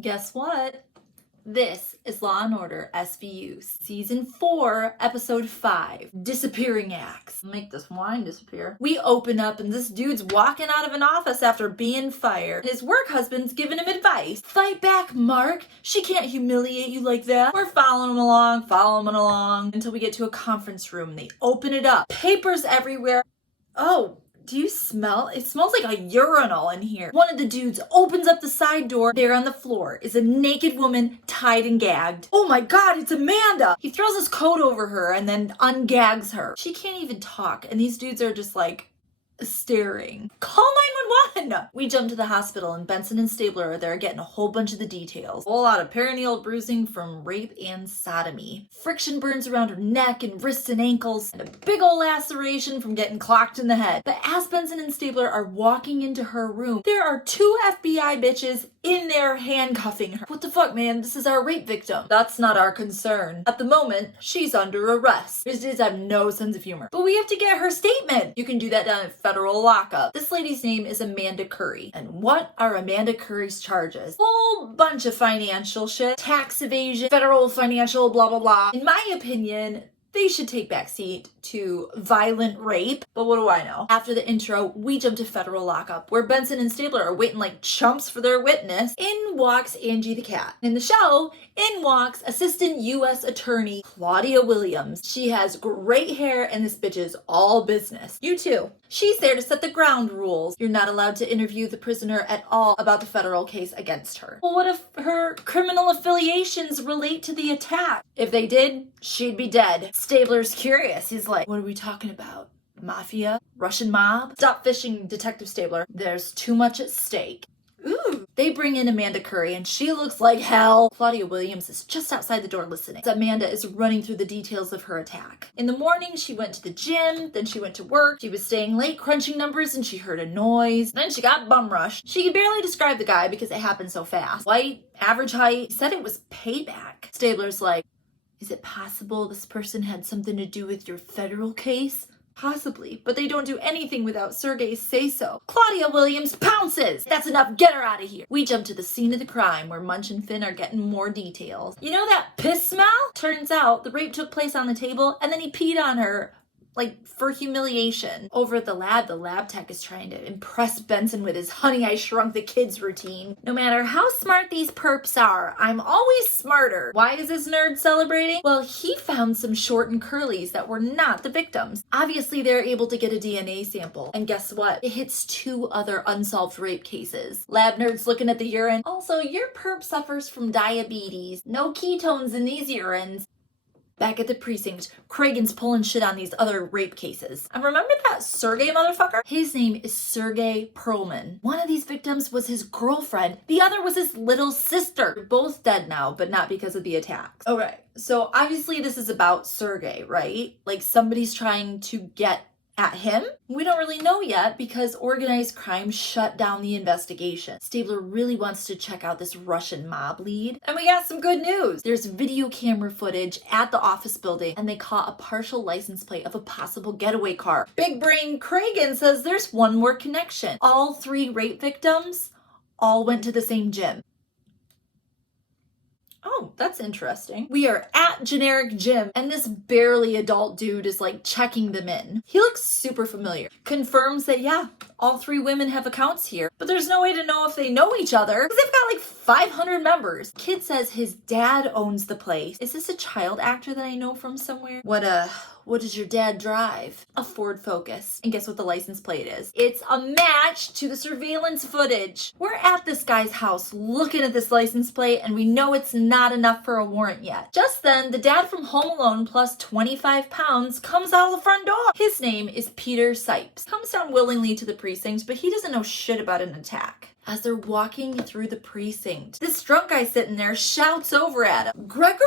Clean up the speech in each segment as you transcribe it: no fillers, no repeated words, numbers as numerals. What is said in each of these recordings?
Guess what? This is Law & Order SVU, Season 4, Episode 5, Disappearing Acts. Make this wine disappear. We open up and this dude's walking out of an office after being fired. His work husband's giving him advice. Fight back, Mark. She can't humiliate you like that. We're following him along, until we get to a conference room. They open it up. Papers everywhere. Oh. Do you smell? It smells like a urinal in here. One of the dudes opens up the side door. There on the floor is a naked woman tied and gagged. Oh my God, it's Amanda. He throws his coat over her and then ungags her. She can't even talk. And these dudes are just like staring. Call 911! We jump to the hospital and Benson and Stabler are there getting a whole bunch of the details. A whole lot of perineal bruising from rape and sodomy. Friction burns around her neck and wrists and ankles, and a big ol' laceration from getting clocked in the head. But as Benson and Stabler are walking into her room, there are two FBI bitches in there handcuffing her. What the fuck, man? This is our rape victim. That's not our concern. At the moment, she's under arrest. These dudes have no sense of humor. But we have to get her statement. You can do that down at federal lockup. This lady's name is Amanda Curry. And what are Amanda Curry's charges? Whole bunch of financial shit. Tax evasion, federal financial blah blah blah. In my opinion, they should take backseat to violent rape, but what do I know? After the intro, we jump to federal lockup, where Benson and Stabler are waiting like chumps for their witness. In walks Angie the cat. In the show, in walks Assistant U.S. Attorney Claudia Williams. She has great hair and this bitch is all business. You too. She's there to set the ground rules. You're not allowed to interview the prisoner at all about the federal case against her. Well, what if her criminal affiliations relate to the attack? If they did, she'd be dead. Stabler's curious. He's like, what are we talking about? Mafia? Russian mob? Stop fishing, Detective Stabler. There's too much at stake. Ooh. They bring in Amanda Curry and she looks like hell. Claudia Williams is just outside the door listening. Amanda is running through the details of her attack. In the morning, she went to the gym, then she went to work. She was staying late crunching numbers and she heard a noise. Then she got bum rushed. She could barely describe the guy because it happened so fast. White, average height. He said it was payback. Stabler's like, is it possible this person had something to do with your federal case? Possibly, but they don't do anything without Sergei's say-so. Claudia Williams pounces! That's enough, get her out of here! We jump to the scene of the crime where Munch and Finn are getting more details. You know that piss smell? Turns out the rape took place on the table and then he peed on her. Like, for humiliation. Over at the lab tech is trying to impress Benson with his Honey, I Shrunk the Kids routine. No matter how smart these perps are, I'm always smarter. Why is this nerd celebrating? Well, he found some short and curlies that were not the victims. Obviously, they're able to get a DNA sample. And guess what? It hits 2 other unsolved rape cases. Lab nerds looking at the urine. Also, your perp suffers from diabetes. No ketones in these urines. Back at the precinct, Cragen's pulling shit on these other rape cases. And remember that Sergey motherfucker? His name is Sergey Perlman. One of these victims was his girlfriend. The other was his little sister. They're both dead now, but not because of the attacks. Okay, so obviously this is about Sergey, right? Like somebody's trying to get at him? We don't really know yet because organized crime shut down the investigation. Stabler really wants to check out this Russian mob lead. And we got some good news. There's video camera footage at the office building and they caught a partial license plate of a possible getaway car. Big brain Cragen says there's one more connection. All 3 rape victims all went to the same gym. Oh, that's interesting. We are at generic gym and this barely adult dude is like checking them in. He looks super familiar. Confirms that yeah, all 3 women have accounts here, but there's no way to know if they know each other because they've got like 500 members. Kid says his dad owns the place. Is this a child actor that I know from somewhere? What does your dad drive? A Ford Focus. And guess what the license plate is? It's a match to the surveillance footage. We're at this guy's house looking at this license plate and we know it's not enough for a warrant yet. Just then, the dad from Home Alone plus 25 pounds comes out of the front door. His name is Peter Sipes. Comes down willingly to the precinct, but he doesn't know shit about an attack. As they're walking through the precinct, this drunk guy sitting there shouts over at him, Gregory?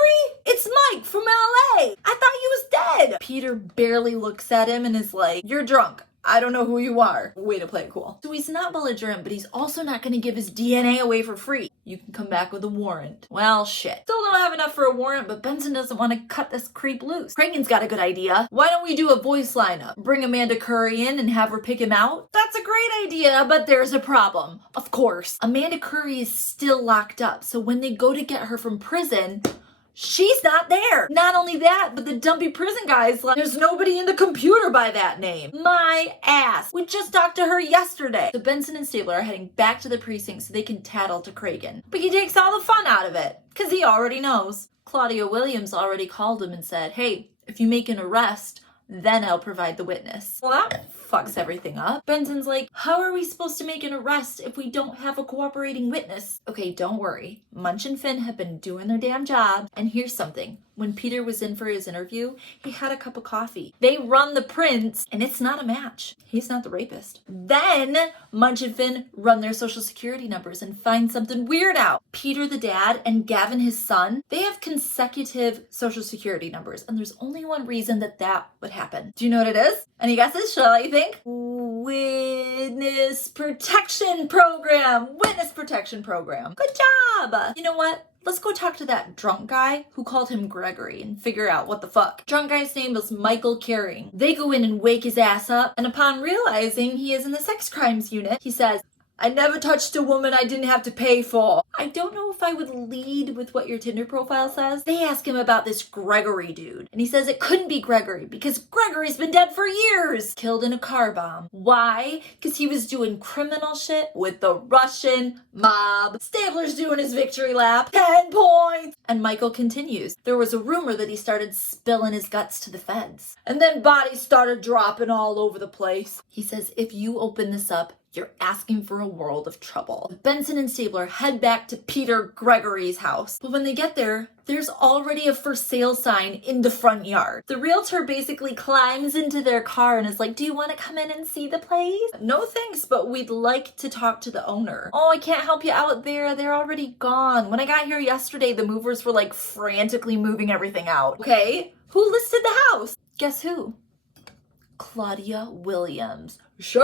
It's Mike from LA. I thought you was dead. Peter barely looks at him and is like, you're drunk. I don't know who you are. Way to play it cool. So he's not belligerent, but he's also not going to give his DNA away for free. you can come back with a warrant. Well, shit. Still don't have enough for a warrant, but Benson doesn't want to cut this creep loose. Cragen's got a good idea. Why don't we do a voice lineup? Bring Amanda Curry in and have her pick him out? That's a great idea, but there's a problem. Of course, Amanda Curry is still locked up, so when they go to get her from prison, she's not there. Not only that, but the dumpy prison guy's like, there's nobody in the computer by that name. My ass. We just talked to her yesterday. So Benson and Stabler are heading back to the precinct so they can tattle to Cragen. But he takes all the fun out of it, because he already knows. Claudia Williams already called him and said, hey, if you make an arrest, then I'll provide the witness. Well, that fucks everything up. Benson's like, how are we supposed to make an arrest if we don't have a cooperating witness? Okay, don't worry. Munch and Finn have been doing their damn job. And here's something. When Peter was in for his interview, he had a cup of coffee. They run the prints, and it's not a match. He's not the rapist. Then Munch and Finn run their social security numbers and find something weird out. Peter, the dad, and Gavin, his son, they have consecutive social security numbers, and there's only one reason that would happen. Do you know what it is? Any guesses? Shall I think? Witness protection program. Witness protection program. Good job. You know what? Let's go talk to that drunk guy who called him Gregory and figure out what the fuck. Drunk guy's name was Michael Caring. They go in and wake his ass up, and upon realizing he is in the sex crimes unit, he says, I never touched a woman I didn't have to pay for. I don't know if I would lead with what your Tinder profile says. They ask him about this Gregory dude, and he says it couldn't be Gregory because Gregory's been dead for years. Killed in a car bomb. Why? Because he was doing criminal shit with the Russian mob. Stabler's doing his victory lap. 10 points! And Michael continues. There was a rumor that he started spilling his guts to the feds. And then bodies started dropping all over the place. He says, if you open this up, you're asking for a world of trouble. Benson and Stabler head back to Peter Gregory's house. But when they get there, there's already a for sale sign in the front yard. The realtor basically climbs into their car and is like, do you want to come in and see the place? No thanks, but we'd like to talk to the owner. Oh, I can't help you out there. They're already gone. When I got here yesterday, the movers were like frantically moving everything out. Okay, who listed the house? Guess who? Claudia Williams. Shit!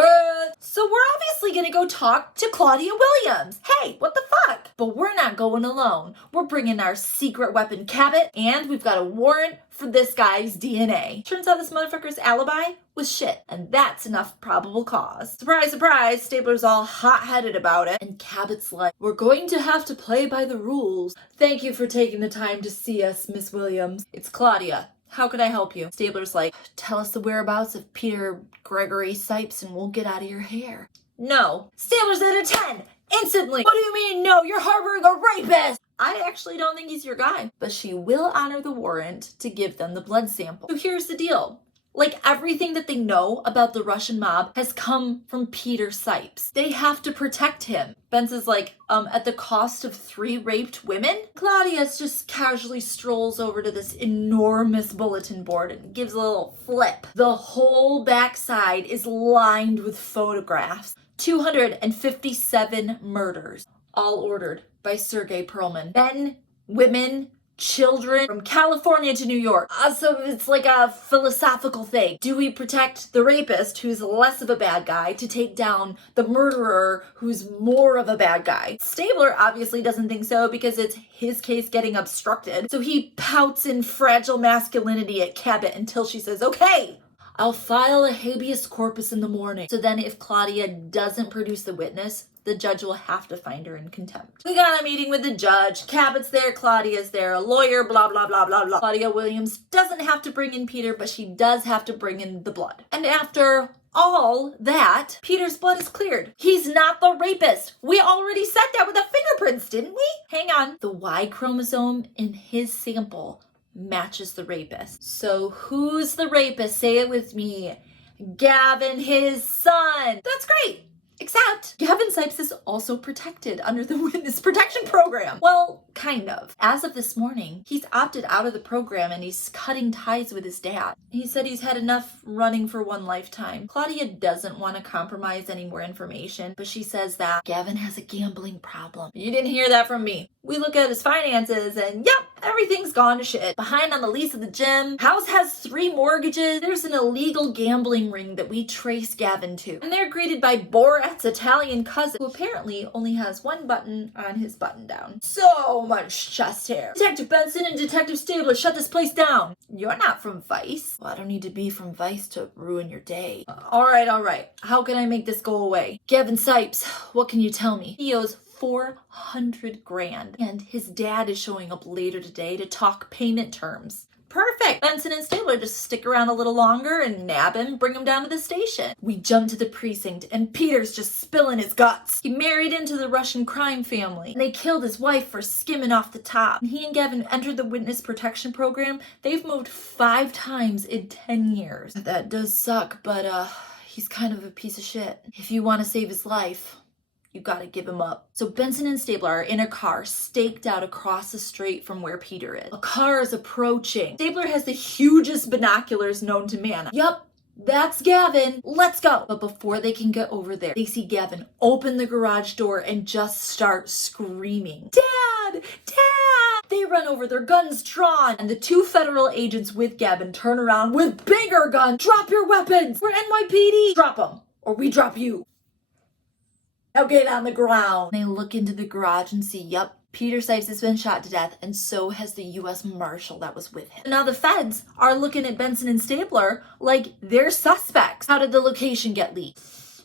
So we're obviously gonna go talk to Claudia Williams. Hey, what the fuck? But we're not going alone. We're bringing our secret weapon Cabot, and we've got a warrant for this guy's DNA. Turns out this motherfucker's alibi was shit, and that's enough probable cause. Surprise, surprise, Stabler's all hot-headed about it, and Cabot's like, we're going to have to play by the rules. Thank you for taking the time to see us, Miss Williams. It's Claudia. How could I help you? Stabler's like, tell us the whereabouts of Peter Gregory Sipes and we'll get out of your hair. No. Stabler's at a 10. Instantly. What do you mean no? You're harboring a rapist. I actually don't think he's your guy. But she will honor the warrant to give them the blood sample. So here's the deal. Like, everything that they know about the Russian mob has come from Peter Sipes. They have to protect him. Benson's like, at the cost of 3 raped women? Claudius just casually strolls over to this enormous bulletin board and gives a little flip. The whole backside is lined with photographs. 257 murders, all ordered by Sergei Perlman. Men, women, children from California to New York. So it's like a philosophical thing. Do we protect the rapist, who's less of a bad guy, to take down the murderer, who's more of a bad guy? Stabler obviously doesn't think so because it's his case getting obstructed. So he pouts in fragile masculinity at Cabot until she says, okay, I'll file a habeas corpus in the morning. So then if Claudia doesn't produce the witness, the judge will have to find her in contempt. We got a meeting with the judge. Cabot's there, Claudia's there, a lawyer, blah, blah, blah, blah, blah. Claudia Williams doesn't have to bring in Peter, but she does have to bring in the blood. And after all that, Peter's blood is cleared. He's not the rapist. We already said that with the fingerprints, didn't we? Hang on. The Y chromosome in his sample matches the rapist. So who's the rapist? Say it with me. Gavin, his son. That's great. Except Gavin Sipes is also protected under the witness protection program. Well, kind of. As of this morning, he's opted out of the program and he's cutting ties with his dad. He said he's had enough running for one lifetime. Claudia doesn't want to compromise any more information, but she says that Gavin has a gambling problem. You didn't hear that from me. We look at his finances and yep, Everything's gone to shit. Behind on the lease of the gym. House has 3 mortgages. There's an illegal gambling ring that we trace Gavin to. And they're greeted by Borat's Italian cousin, who apparently only has 1 button on his button down. So much chest hair. Detective Benson and Detective Stabler, shut this place down. You're not from Vice. Well, I don't need to be from Vice to ruin your day. All right. How can I make this go away? Gavin Sipes, what can you tell me? He owes $400,000, and his dad is showing up later today to talk payment terms. Perfect. Benson and Stabler just stick around a little longer and nab him, bring him down to the station. We jump to the precinct and Peter's just spilling his guts. He married into the Russian crime family and they killed his wife for skimming off the top. When he and Gavin entered the witness protection program, they've moved 5 times in 10 years. That does suck, but he's kind of a piece of shit. If you want to save his life, you gotta give him up. So Benson and Stabler are in a car staked out across the street from where Peter is. A car is approaching. Stabler has the hugest binoculars known to man. Yup, that's Gavin. Let's go. But before they can get over there, they see Gavin open the garage door and just start screaming, "Dad! Dad!" They run over, their guns drawn, and the 2 federal agents with Gavin turn around with bigger guns. "Drop your weapons! We're NYPD! Drop them, or we drop you. Now get on the ground." They look into the garage and see, yup, Peter Sipes has been shot to death, and so has the U.S. Marshal that was with him. Now the feds are looking at Benson and Stabler like they're suspects. How did the location get leaked?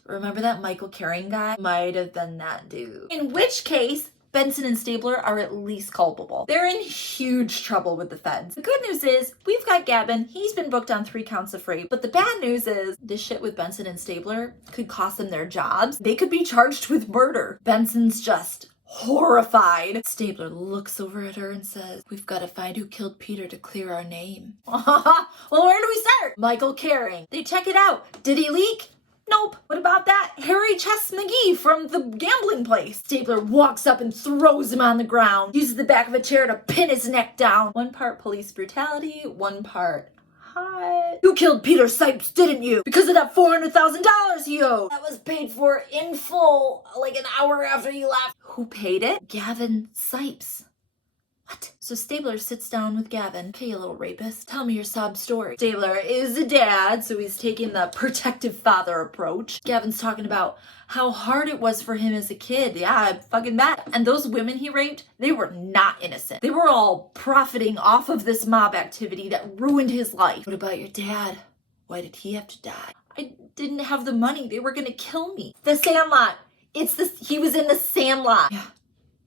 Remember that Michael Carring guy? Might have been that dude. In which case, Benson and Stabler are at least culpable. They're in huge trouble with the feds. The good news is, we've got Gavin. He's been booked on 3 counts of rape. But the bad news is, this shit with Benson and Stabler could cost them their jobs. They could be charged with murder. Benson's just horrified. Stabler looks over at her and says, "We've got to find who killed Peter to clear our name." Well, where do we start? Michael Carring. They check it out. Did he leak? Nope. What about that Hair McGee from the gambling place? Stabler walks up and throws him on the ground, uses the back of a chair to pin his neck down. 1 part police brutality, 1 part hot. "You killed Peter Sipes, didn't you? Because of that $400,000 he owed. That was paid for in full like an hour after you left." Who paid it? Gavin Sipes. What? So Stabler sits down with Gavin. "Okay, you little rapist, tell me your sob story." Stabler is a dad, so he's taking the protective father approach. Gavin's talking about how hard it was for him as a kid. Yeah, I fucking bet. And those women he raped, they were not innocent. They were all profiting off of this mob activity that ruined his life. "What about your dad? Why did he have to die?" "I didn't have the money. They were gonna kill me." The Sandlot. He was in the Sandlot. Yeah.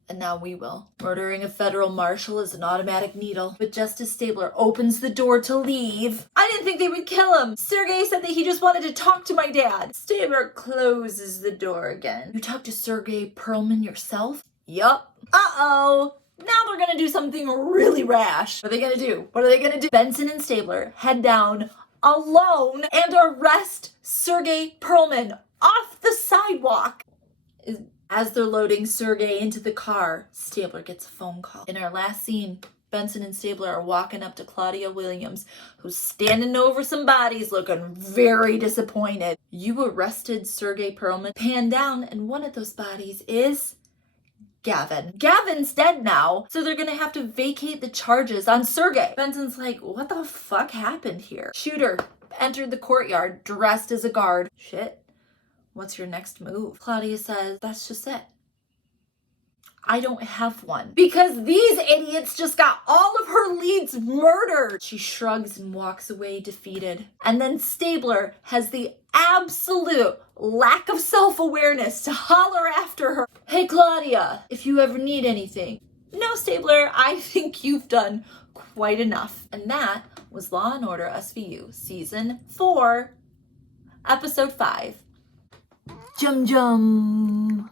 And now we will. Murdering a federal marshal is an automatic needle. But just as Stabler opens the door to leave, "I didn't think they would kill him. Sergey said that he just wanted to talk to my dad." Stabler closes the door again. "You talked to Sergey Perlman yourself?" "Yup." Uh-oh. Now they're gonna do something really rash. What are they gonna do? What are they gonna do? Benson and Stabler head down alone and arrest Sergey Perlman off the sidewalk. As they're loading Sergey into the car, Stabler gets a phone call. In our last scene, Benson and Stabler are walking up to Claudia Williams, who's standing over some bodies looking very disappointed. "You arrested Sergey Perlman." Pan down, and one of those bodies is Gavin. Gavin's dead now, so they're gonna have to vacate the charges on Sergey. Benson's like, "What the fuck happened here?" Shooter entered the courtyard dressed as a guard. "Shit. What's your next move?" Claudia says, "That's just it. I don't have one. Because these idiots just got all of her leads murdered." She shrugs and walks away defeated. And then Stabler has the absolute lack of self-awareness to holler after her, "Hey Claudia, if you ever need anything." "No, Stabler, I think you've done quite enough." And that was Law and Order SVU Season 4, Episode 5. Jum jum.